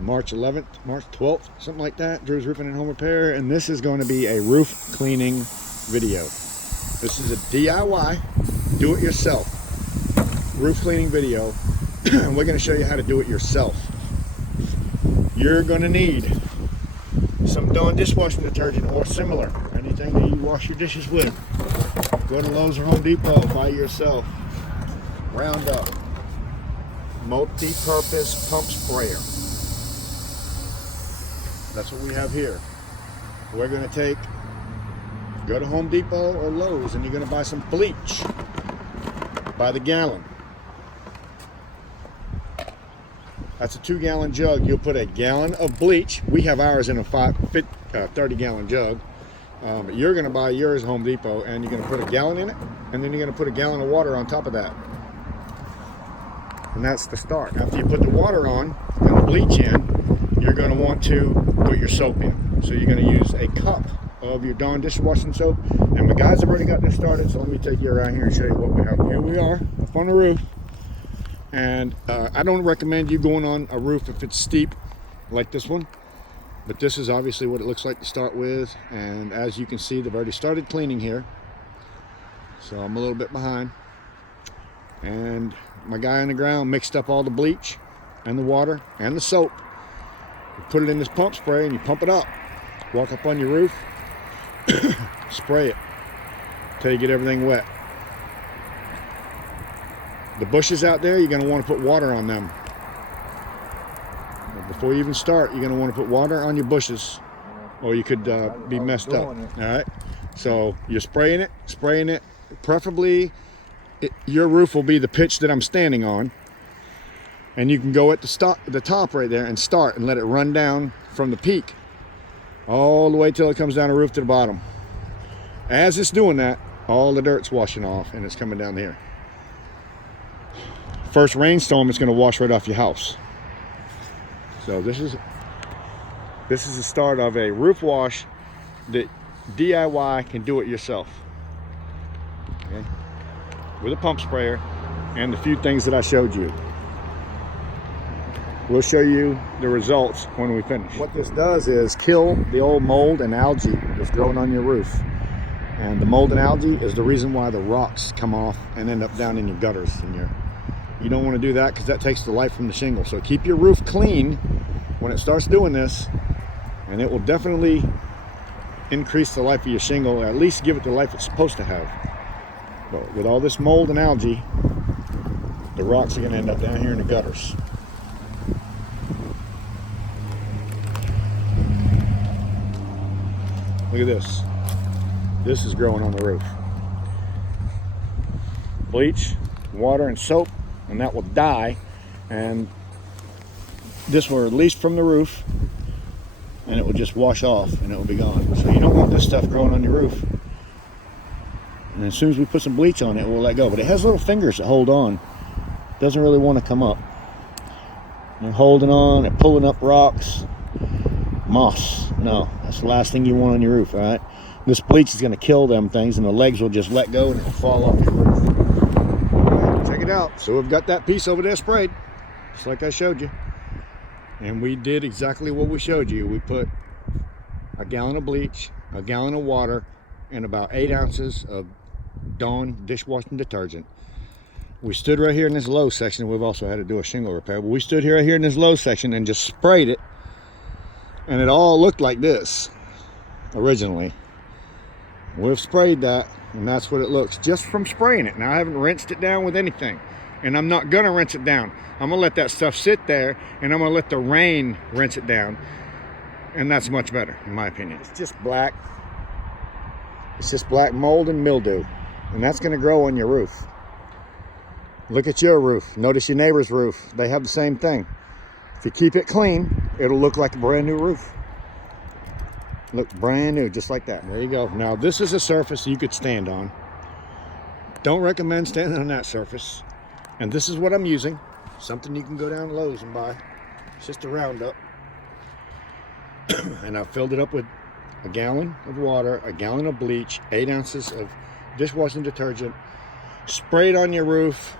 March 11th, March 12th, something like that. Drew's Roofing and Home Repair, and this is going to be a roof cleaning video. This is a DIY, do-it-yourself roof cleaning video, and we're going to show you how to do it yourself. You're going to need some Dawn dishwashing detergent or similar, anything that you wash your dishes with. Go to Lowe's or Home Depot, buy yourself Roundup multi-purpose pump sprayer. That's what we have here. We're going to go to Home Depot or Lowe's, and you're going to buy some bleach by the gallon. That's a 2-gallon jug. You'll put a gallon of bleach. We have ours in a 30-gallon jug. But you're going to buy yours at Home Depot, and you're going to put a gallon in it, and then you're going to put a gallon of water on top of that. And that's the start. After you put the water on and the bleach in, you're going to want to put your soap in. So you're going to use a cup of your Dawn dishwashing soap. And the guys have already got this started, so let me take you around here and show you what we have. Here we are up on the roof. And I don't recommend you going on a roof if it's steep like this one, but this is obviously what it looks like to start with. And as you can see, they've already started cleaning here, so I'm a little bit behind. And my guy on the ground mixed up all the bleach and the water and the soap. You put it in this pump spray and you pump it up. Walk up on your roof, spray it till you get everything wet. The bushes out there, you're going to want to put water on them. Before you even start, you're going to want to put water on your bushes, or you could be messed up. All right. So you're spraying it. Preferably, your roof will be the pitch that I'm standing on, and you can go at the top right there and start and let it run down from the peak all the way till it comes down the roof to the bottom. As it's doing that, all the dirt's washing off and it's coming down here. First rainstorm is going to wash right off your house. So this is the start of a roof wash that DIY can do it yourself. Okay? With a pump sprayer and the few things that I showed you. We'll show you the results when we finish. What this does is kill the old mold and algae that's growing on your roof. And the mold and algae is the reason why the rocks come off and end up down in your gutters. You don't want to do that because that takes the life from the shingle. So keep your roof clean when it starts doing this, and it will definitely increase the life of your shingle, or at least give it the life it's supposed to have. But with all this mold and algae, the rocks are going to end up down here in the gutters. Look at this. This is growing on the roof. Bleach, water, and soap, and that will die, and this will release from the roof, and it will just wash off and it will be gone. So you don't want this stuff growing on your roof. And as soon as we put some bleach on it, we'll let go. But it has little fingers that hold on. It doesn't really want to come up. They're holding on, they're pulling up rocks. Moss. No, that's the last thing you want on your roof, all right? This bleach is going to kill them things, and the legs will just let go and it'll fall off your roof. Check it out. So we've got that piece over there sprayed, just like I showed you. And we did exactly what we showed you. We put a gallon of bleach, a gallon of water, and about 8 ounces of Dawn dishwashing detergent. We stood right here in this low section. We've also had to do a shingle repair, but we stood right here in this low section and just sprayed it. And it all looked like this originally. We've sprayed that, and that's what it looks just from spraying it. Now I haven't rinsed it down with anything, and I'm not gonna rinse it down. I'm gonna let that stuff sit there, and I'm gonna let the rain rinse it down, and that's much better in my opinion. It's just black mold and mildew, and that's gonna grow on your roof. Look at your roof. Notice your neighbor's roof. They have the same thing. If you keep it clean, it'll look like a brand new roof. Look brand new, just like that. There you go. Now this is a surface you could stand on. Don't recommend standing on that surface. And this is what I'm using. Something you can go down to Lowe's and buy. It's just a Roundup. And I've filled it up with a gallon of water, a gallon of bleach, 8 ounces of dishwashing detergent. Spray it on your roof.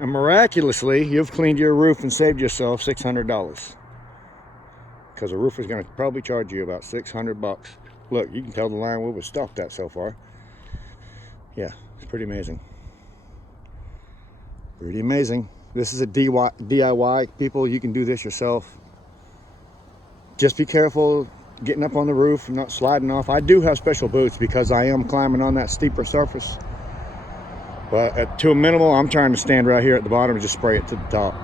And miraculously, you've cleaned your roof and saved yourself $600. Because a roofer's going to probably charge you about 600 bucks. Look, you can tell the line we was stocked at so far. Yeah, it's pretty amazing. Pretty amazing. This is a DIY. People, you can do this yourself. Just be careful getting up on the roof and not sliding off. I do have special boots because I am climbing on that steeper surface. But to a minimal, I'm trying to stand right here at the bottom and just spray it to the top.